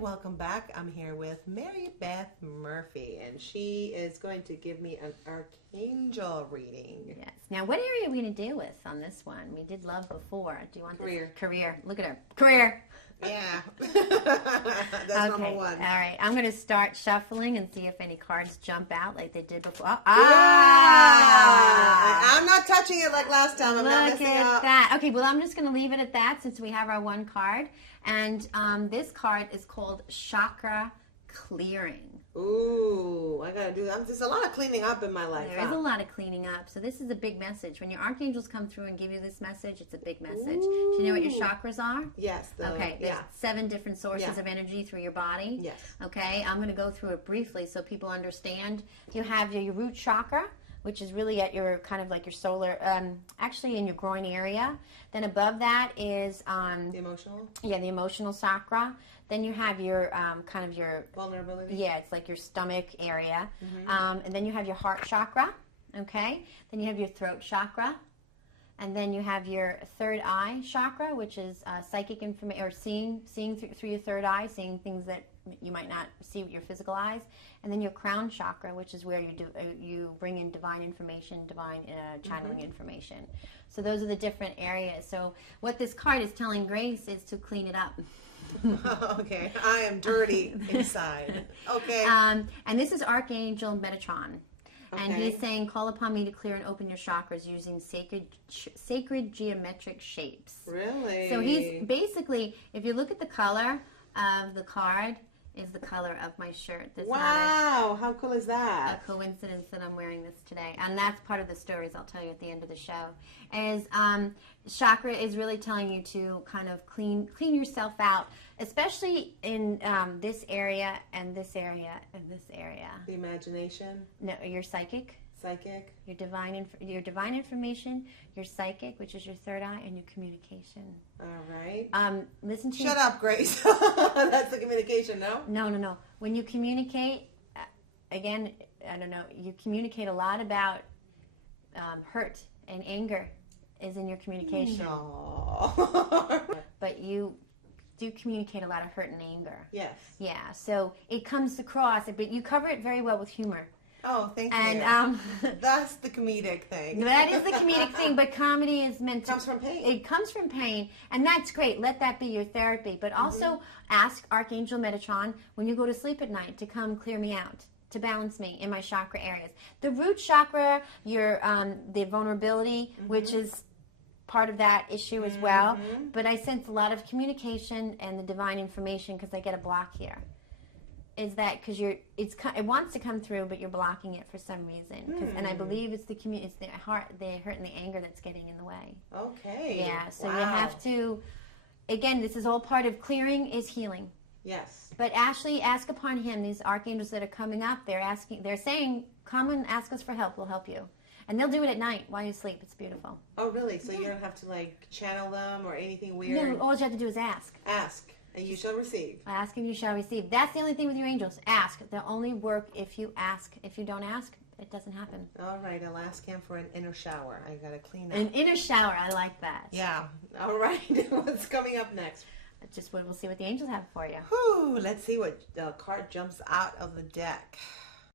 welcome back. I'm here with Mary Beth Murphy, and she is going to give me an Archangel reading. Yes. Now, what area are we going to deal with on this one? We did love before. Do you want Career? Career. Look at her. Career. Yeah. That's number one. All right. I'm going to start shuffling and see if any cards jump out like they did before. I'm not touching it like last time. I'm not messing up. Look at that. Okay, well, I'm just going to leave it at that since we have our one card. And this card is called Chakra Clearing. Ooh, I gotta do that. There's a lot of cleaning up in my life. There is a lot of cleaning up. So this is a big message. When your archangels come through and give you this message, it's a big message. Ooh. Do you know what your chakras are? Yes. Okay, there's 7 different sources of energy through your body. Yes. Okay, I'm going to go through it briefly so people understand. You have your root chakra, which is really at your kind of like your solar, actually in your groin area. Then above that is the emotional. Yeah, the emotional chakra. Then you have your kind of your vulnerability. Yeah, it's like your stomach area. Mm-hmm. And then you have your heart chakra. Okay. Then you have your throat chakra. And then you have your third eye chakra, which is psychic information, or seeing through your third eye, seeing things that you might not see with your physical eyes. And then your crown chakra, which is where you bring in divine information, divine channeling information. So those are the different areas. So what this card is telling Grace is to clean it up. Okay, I am dirty inside. Okay. And this is Archangel Metatron. And he's saying, call upon me to clear and open your chakras using sacred geometric shapes. Really? So he's basically, if you look at the color of the card, is the color of my shirt. Wow, how cool is that? A coincidence that I'm wearing this today. And that's part of the stories I'll tell you at the end of the show. Is chakra is really telling you to kind of clean yourself out, especially in this area and this area and this area. The imagination? No, your psychic. Psychic. Your divine information, your psychic, which is your third eye, and your communication. All right. Listen to Shut up, Grace. That's the communication, no? No. When you communicate, again, I don't know, you communicate a lot about hurt and anger is in your communication. No. But you do communicate a lot of hurt and anger. Yes. Yeah, so it comes across, but you cover it very well with humor. Oh, thank you. And that's the comedic thing. That is the comedic thing, but comedy is meant to... It comes from pain. It comes from pain, and that's great. Let that be your therapy. But also ask Archangel Metatron when you go to sleep at night to come clear me out, to balance me in my chakra areas. The root chakra, your the vulnerability, which is part of that issue as well. But I sense a lot of communication and the divine information because I get a block here. Is that because it wants to come through, but you're blocking it for some reason? And I believe it's the hurt and the anger that's getting in the way. Okay. Yeah. So you have to. Again, this is all part of clearing is healing. Yes. But Ashley, ask upon him. These archangels that are coming up, they're saying, come and ask us for help. We'll help you. And they'll do it at night while you sleep. It's beautiful. Oh, really? So you don't have to like channel them or anything weird? No, all you have to do is ask. Ask. And you shall receive. Ask and you shall receive. That's the only thing with your angels. Ask. They'll only work if you ask. If you don't ask, it doesn't happen. All right. I'll ask him for an inner shower. I got to clean up. An inner shower. I like that. Yeah. All right. What's coming up next? We'll see what the angels have for you. Whew, let's see what card jumps out of the deck.